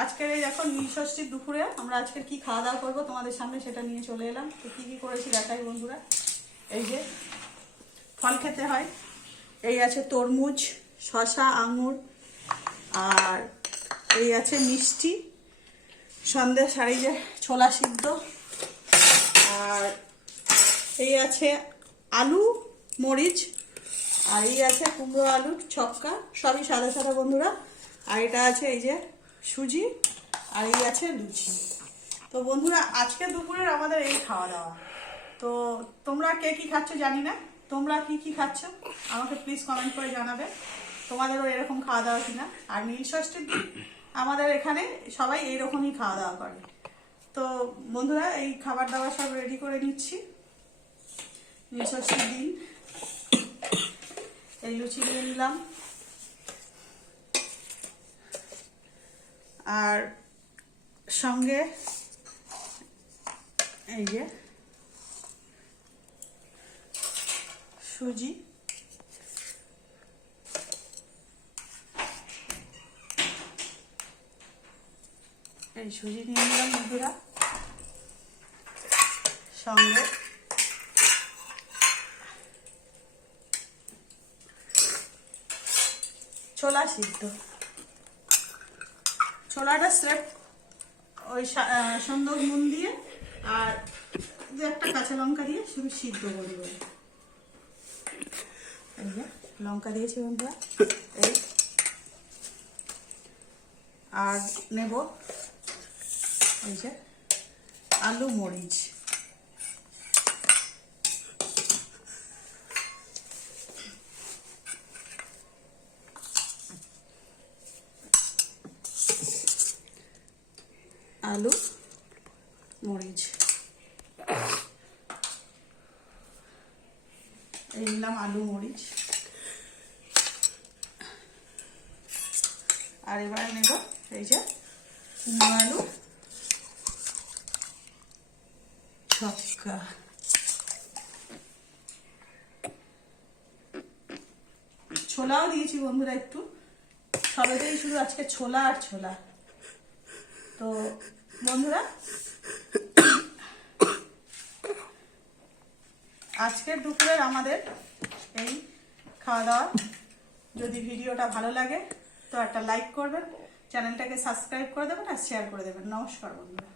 আজকের এই দেখো নীলষষ্ঠীর দুপুরে আমরা আজকের কি খাওয়া দাওয়া করবো তোমাদের সামনে সেটা নিয়ে চলে এলাম। তো কী কী করেছি দেখাই বন্ধুরা। এই যে ফল খেতে হয়, এই আছে তরমুজ, শসা, আঙুর, আর এই আছে মিষ্টি, সন্দেশ, আর এই যে ছোলা সিদ্ধ, আর এই আছে আলু মরিচ, আর এই আছে কুমড়ো আলুর ছক্কা, সবই সাদা সাদা বন্ধুরা। আর এটা আছে এই যে সুজি, আর এই আছে লুচি। তো বন্ধুরা আজকে দুপুরের আমাদের এই খাওয়া দাওয়া। তো তোমরা কে কী খাচ্ছ জানি না, তোমরা কি কি খাচ্ছ আমাকে প্লিজ কমেন্ট করে জানাবে, তোমাদেরও এরকম খাওয়া দাওয়া কিনা। আর নীলষষ্ঠীর দিন আমাদের এখানে সবাই এইরকমই খাওয়া দাওয়া করে। তো বন্ধুরা এই খাবার দাবার সব রেডি করে নিচ্ছি নীলষষ্ঠীর দিন। এই লুচি নিয়ে নিলাম, আর সঙ্গে এই যে সুজি, এই সুজি নিয়ে নিলাম বন্ধুরা, সঙ্গে ছোলা সিদ্ধ। ছোলাটা স্রেফ ওই সুন্দর নুন দিয়ে আর যে একটা কাঁচা লঙ্কা দিয়ে শুধু সিদ্ধ করে দেবো। এই যে লঙ্কা দিয়েছি বন্ধুরা, এই আর নেব এই যে আলু মরিচ, আলু মরিচ, এই নিলাম আলু মরিচ। আর এবারে নেব এই যে কুমড়ো আলু ছক্কা। ছোলাও দিয়েছি বন্ধুরা একটু, সবেতেই শুধু আজকে ছোলা আর ছোলা। তো বন্ধুরা আজকের দুপুরের আমাদের এই খাওয়া দাওয়া। যদি ভিডিওটা ভালো লাগে তো একটা লাইক করবেন, চ্যানেলটাকে সাবস্ক্রাইব করে দেবেন আর শেয়ার করে দেবেন। নমস্কার বন্ধুরা।